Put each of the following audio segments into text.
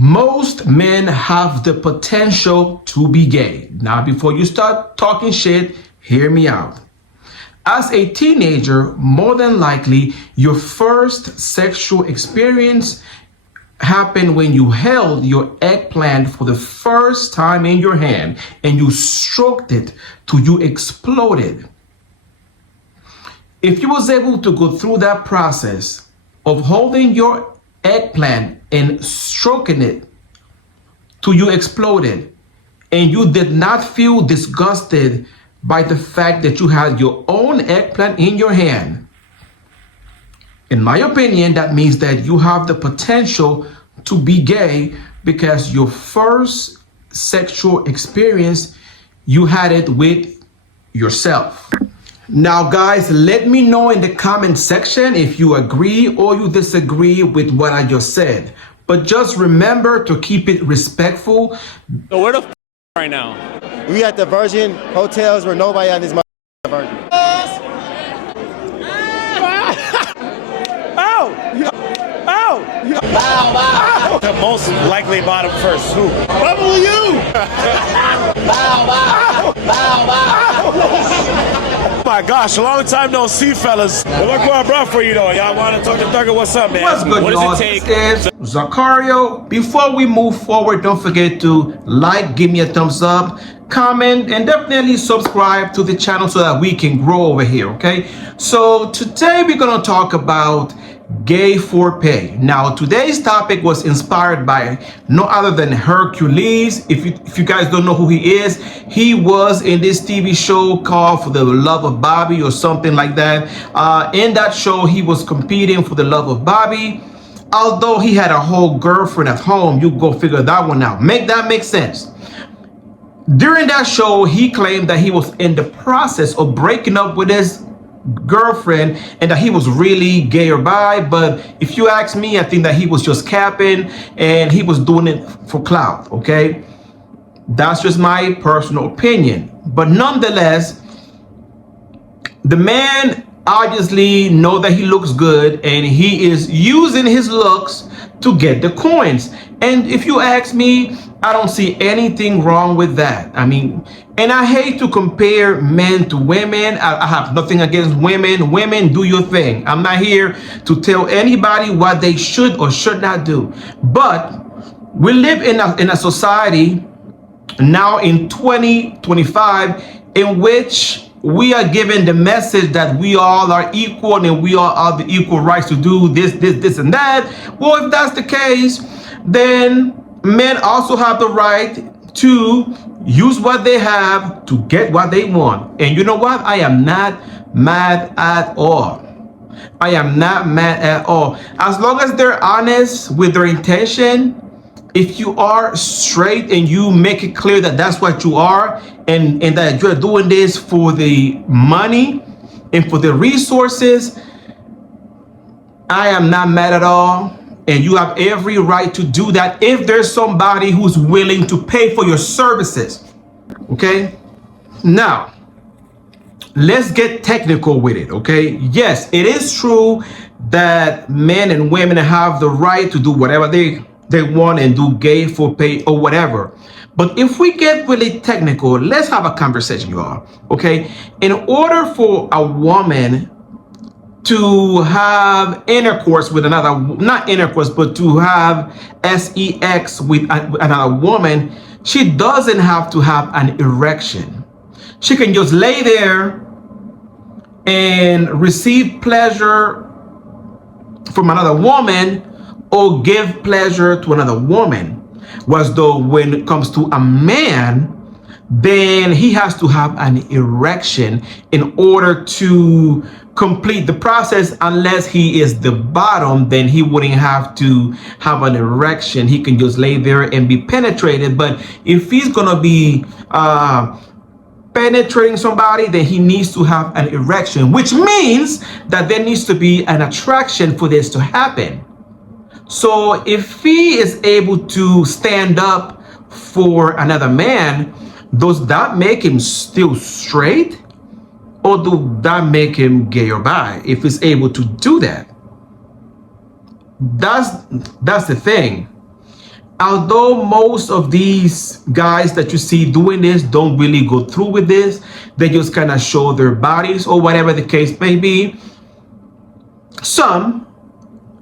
Most men have the potential to be gay. Now, before you start talking shit, hear me out. As a teenager, more than likely, your first sexual experience happened when you held your eggplant for the first time in your hand and you stroked it till you exploded. If you was able to go through that process of holding your eggplant and stroking it till you exploded, and you did not feel disgusted by the fact that you had your own eggplant in your hand, in my opinion, that means that you have the potential to be gay, because your first sexual experience, you had it with yourself. Now, guys, let me know in the comment section if you agree or you disagree with what I just said. But just remember to keep it respectful. So where the f right now? We at the Virgin Hotels where nobody on this Virgin. Ow! Ow! Bow, bow. The most likely bottom first. Who? Probably you. Bow, bow. Bow, bow. Oh my gosh, a long time no see, fellas. Well, look what I brought for you, though. Y'all want to talk to Thugger? What's up, man? What's good, what y'all? does it take? This is Zacario. Before we move forward, don't forget to like, give me a thumbs up, comment, and definitely subscribe to the channel so that we can grow over here, okay? So today we're going to talk about gay foreplay. Now, today's topic was inspired by no other than Hercules. If you guys don't know who he is, he was in this TV show called For the Love of Bobby or something like that. In that show, he was competing for the love of Bobby. Although he had a whole girlfriend at home, you go figure that one out. Make that make sense. During that show, he claimed that he was in the process of breaking up with his girlfriend and that he was really gay or bi. But if you ask me, I think that he was just capping and he was doing it for clout. Okay, that's just my personal opinion. But nonetheless, the man obviously know that he looks good and he is using his looks to get the coins. And if you ask me, I don't see anything wrong with that. I mean, and I hate to compare men to women. I have nothing against women. Women, do your thing. I'm not here to tell anybody what they should or should not do. But we live in a society now in 2025 in which we are given the message that we all are equal and we all have the equal rights to do this, and that. Well, if that's the case, then men also have the right to use what they have to get what they want. And you know what? I am not mad at all. I am not mad at all. As long as they're honest with their intention. If you are straight and you make it clear that that's what you are, and that you're doing this for the money and for the resources, I am not mad at all. And you have every right to do that if there's somebody who's willing to pay for your services. Okay? Now, let's get technical with it, okay? Yes, it is true that men and women have the right to do whatever they want and do gay foreplay or whatever. But if we get really technical, let's have a conversation, y'all, okay? In order for a woman to have intercourse with another, not intercourse, but to have sex with another woman, she doesn't have to have an erection. She can just lay there and receive pleasure from another woman or give pleasure to another woman. Whereas though when it comes to a man, then he has to have an erection in order to complete the process. Unless he is the bottom, then he wouldn't have to have an erection. He can just lay there and be penetrated. But if he's gonna be penetrating somebody, then he needs to have an erection, which means that there needs to be an attraction for this to happen. So if he is able to stand up for another man, does that make him still straight? Or do that make him gay or bi if he's able to do that? That's the thing. although most of these guys that you see doing this don't really go through with this, they just kind of show their bodies or whatever the case may be. Some,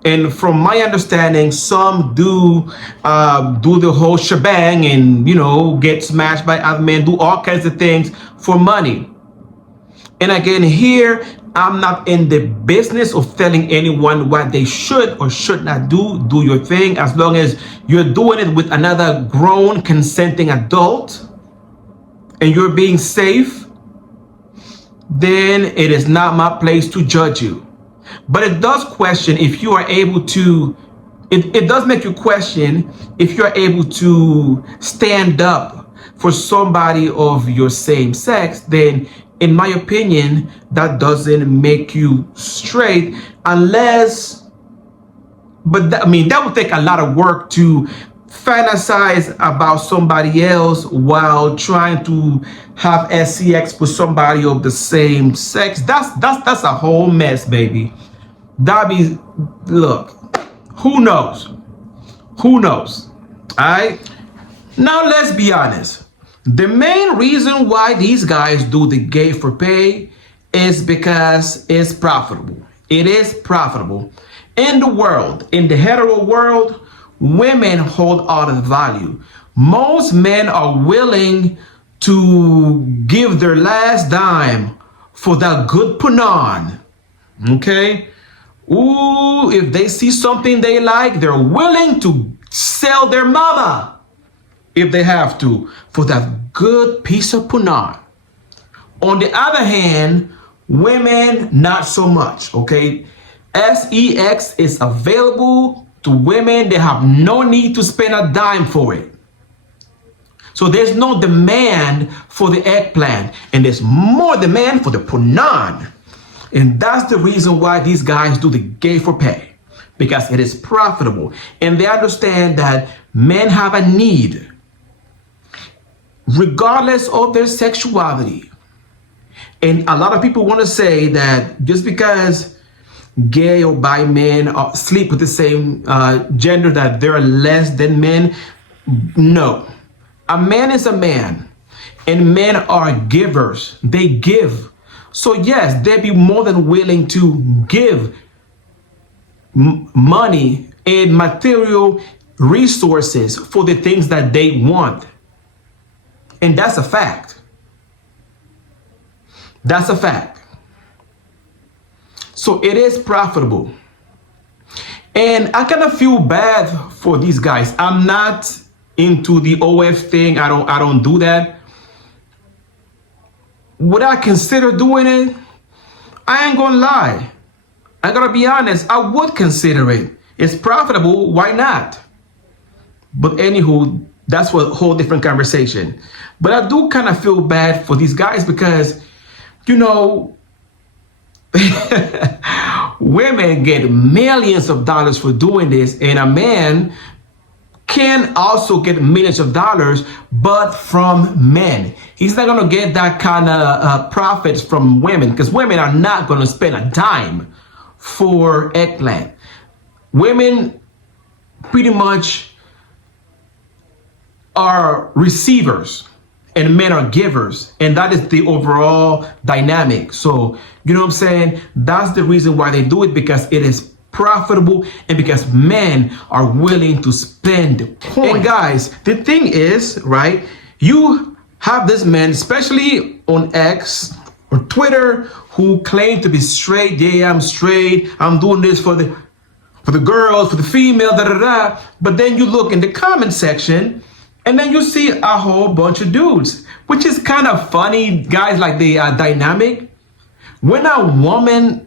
and from my understanding, some do the whole shebang and, you know, get smashed by other men, do all kinds of things for money. And again, here, I'm not in the business of telling anyone what they should or should not do. Do your thing as long as you're doing it with another grown, consenting adult and you're being safe, then it is not my place to judge you. But it does question if you are able to, it does make you question if you're able to stand up for somebody of your same sex. Then in my opinion, that doesn't make you straight unless, but that, I mean, that would take a lot of work to fantasize about somebody else while trying to have sex with somebody of the same sex. That's a whole mess, baby. That be, look, who knows? Who knows? All right. Now let's be honest. The main reason why these guys do the gay for pay is because it's profitable. It is profitable. In the world, in the hetero world, women hold all the value. Most men are willing to give their last dime for that good punan. Okay? Ooh, if they see something they like, they're willing to sell their mother if they have to for that good piece of punan. On the other hand, women, not so much, okay? sex is available to women. They have no need to spend a dime for it. So there's no demand for the eggplant, and there's more demand for the punan. And that's the reason why these guys do the gay for pay, because it is profitable. And they understand that men have a need, regardless of their sexuality. And a lot of people want to say that just because gay or bi men sleep with the same gender, that they're less than men. No. A man is a man, and men are givers. They give. So yes, they'd be more than willing to give money and material resources for the things that they want. And that's a fact. That's a fact. So it is profitable. And I kind of feel bad for these guys. I'm not into the OF thing. I don't do that. Would I consider doing it? I ain't gonna lie. I gotta be honest. I would consider it. It's profitable. Why not? But anywho, that's a whole different conversation. But I do kind of feel bad for these guys because, you know, women get millions of dollars for doing this, and a man can also get millions of dollars, but from men. He's not going to get that kind of profits from women, because women are not going to spend a dime for eggplant. Women pretty much are receivers and men are givers, and that is the overall dynamic. So, you know what I'm saying? That's the reason why they do it, because it is profitable and because men are willing to spend coins. And guys, the thing is, right, you have this men, especially on X or Twitter, who claim to be straight. Yeah, I'm straight. I'm doing this for the girls, for the female, da da da. But then you look in the comment section, and then you see a whole bunch of dudes, which is kind of funny, guys, like the dynamic. When a woman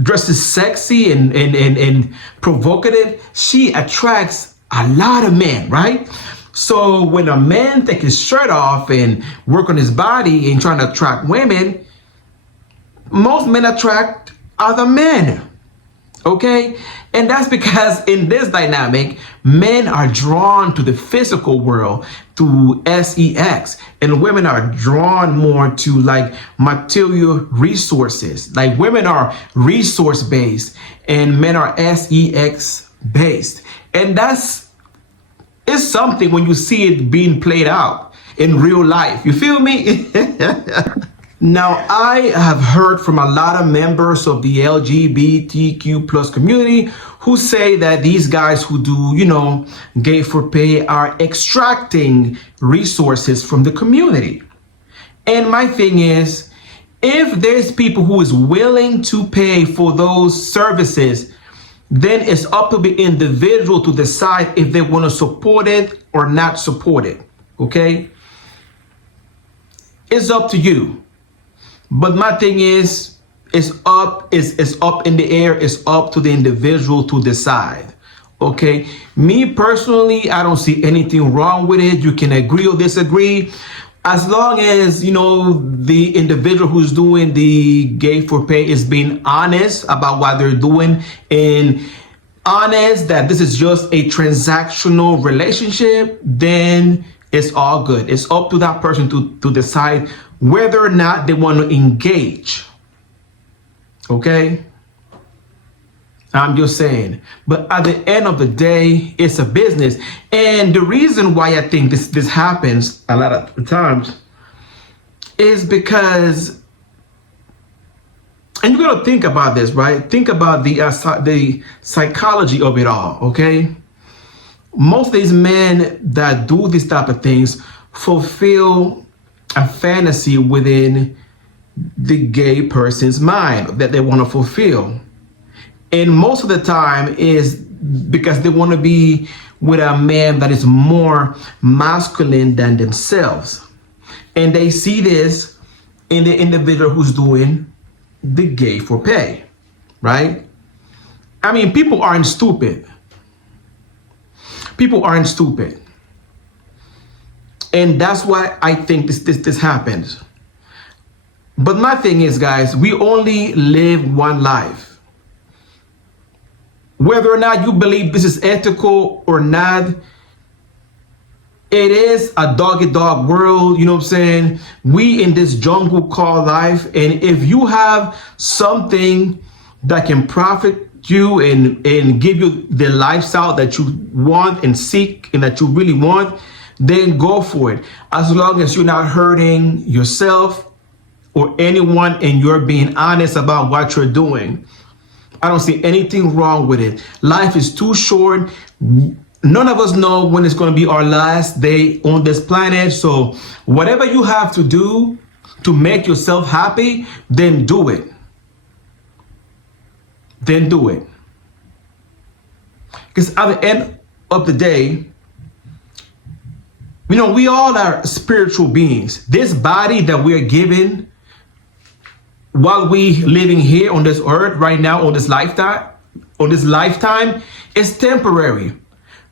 dresses sexy and provocative, she attracts a lot of men, right? So when a man takes his shirt off and work on his body and trying to attract women, most men attract other men. Okay? And that's because in this dynamic, men are drawn to the physical world, to sex, and women are drawn more to like material resources. Like women are resource based and men are sex based. And that's It's something when you see it being played out in real life. You feel me? Now, I have heard from a lot of members of the LGBTQ plus community who say that these guys who do, gay for pay are extracting resources from the community. And my thing is, if there's people who is willing to pay for those services, then it's up to the individual to decide if they want to support it or not support it. Okay? It's up to you. But my thing is, it's up in the air. It's up to the individual to decide. Okay? Me personally, I don't see anything wrong with it. You can agree or disagree. As long as, the individual who's doing the gay for pay is being honest about what they're doing and honest that this is just a transactional relationship, then it's all good. It's up to that person to decide whether or not they want to engage. Okay? I'm just saying. But at the end of the day, it's a business. And the reason why I think this happens a lot of times is because, and you got to think about this, right? Think about the psychology of it all, okay? Most of these men that do these type of things fulfill a fantasy within the gay person's mind that they want to fulfill. And most of the time is because they want to be with a man that is more masculine than themselves. And they see this in the individual who's doing the gay for pay, right? I mean, people aren't stupid. People aren't stupid. And that's why I think this happens. But my thing is, guys, we only live one life. Whether or not you believe this is ethical or not, it is a dog-eat-dog world, you know what I'm saying? We in this jungle called life, and if you have something that can profit you and give you the lifestyle that you want and seek and that you really want, then go for it. As long as you're not hurting yourself or anyone and you're being honest about what you're doing. I don't see anything wrong with it. Life is too short. None of us know when it's going to be our last day on this planet. So whatever you have to do to make yourself happy, then do it. Then do it. Because at the end of the day, we all are spiritual beings. This body that we are given while we living here on this earth right now, on this lifetime, is temporary.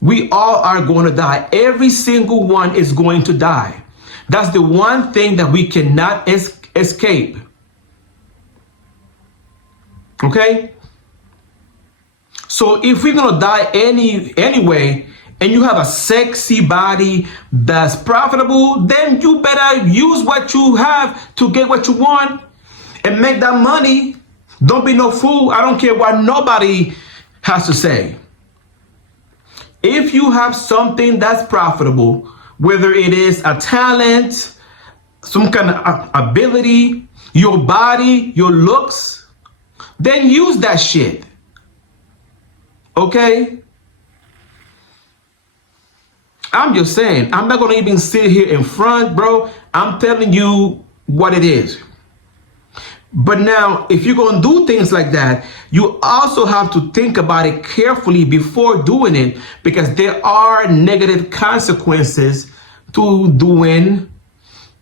We all are going to die. Every single one is going to die. That's the one thing that we cannot escape. Okay? So if we're going to die anyway, and you have a sexy body that's profitable, then you better use what you have to get what you want and make that money. Don't be no fool. I don't care what nobody has to say. If you have something that's profitable, whether it is a talent, some kind of ability, your body, your looks, then use that shit. Okay? I'm just saying, I'm not going to even sit here in front, bro. I'm telling you what it is. But now, if you're going to do things like that, you also have to think about it carefully before doing it, because there are negative consequences to doing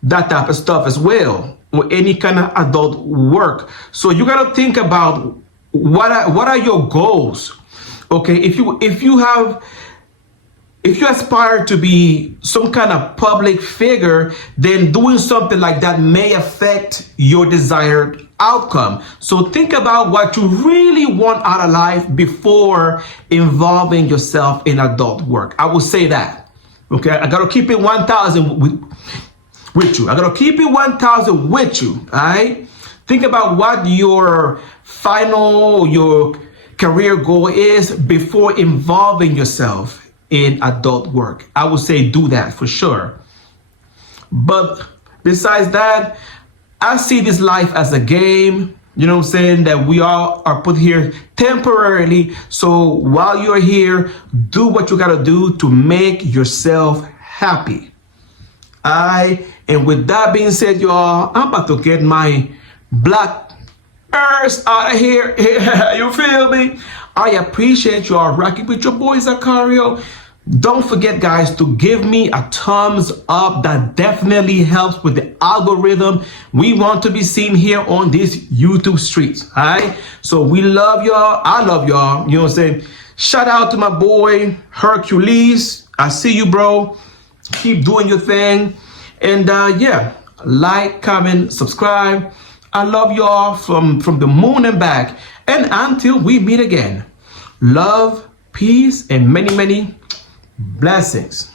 that type of stuff as well, or any kind of adult work. So you got to think about what are your goals. Okay, if you aspire to be some kind of public figure, then doing something like that may affect your desired outcome. So think about what you really want out of life before involving yourself in adult work. I will say that. Okay, I got to keep it 1,000 with you. I got to keep it 1,000 with you. All right. Think about what your career goal is before involving yourself in adult work. I would say do that for sure. But besides that, I see this life as a game, you know what I'm saying, that we all are put here temporarily. So while you're here, do what you gotta do to make yourself happy. And with that being said, y'all, I'm about to get my black earth out of here. You feel me? I appreciate y'all rocking with your boy Zacario. Don't forget, guys, to give me a thumbs up. That definitely helps with the algorithm. We want to be seen here on these YouTube streets. All right. So we love y'all. I love y'all. You know what I'm saying? Shout out to my boy Hercules. I see you, bro. Keep doing your thing. And yeah, like, comment, subscribe. I love y'all from the moon and back. And until we meet again, love, peace, and many, many blessings.